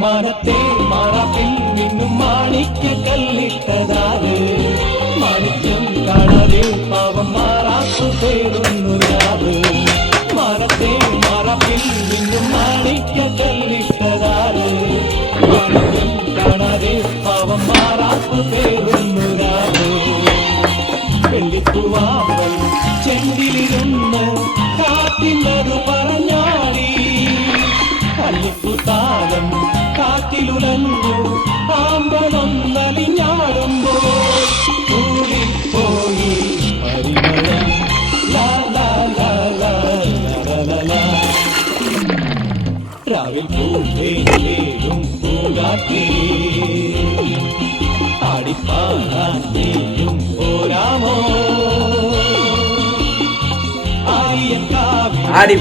മാനത്തെ മാറാപ്പിൽ നിന്നും മാണിക്ക കല്ലിട്ടതാറ് മാണിക്യം കാണാതെ പാവം മാറാപ്പു പേരുന്നു രാവ് മാനത്തെ മാറാപ്പിൽ നിന്നും മാണിക്ക കല്ലിട്ടതാറ് മാണിക്യം കാണാതെ പാവം മാറാപ്പു പേരുന്നു രാവ് വെള്ളിപ്പൂവാമ്പൽ ചെണ്ടിലിരുന്ന് കാറ്റിനൊരു പറഞ്ഞാടി കല്ലിപ്പുത്താലം കാറ്റിലുലഞ്ഞു ആമ്പലൊന്നലിഞ്ഞാടുമ്പോൾ കൂടിപ്പോയി പരിമളം രാവിൽ പൂവേലും പൂങ്കാറ്റി ആടിപ്പാടാൻ നീയും പോരാമോ ആടിയ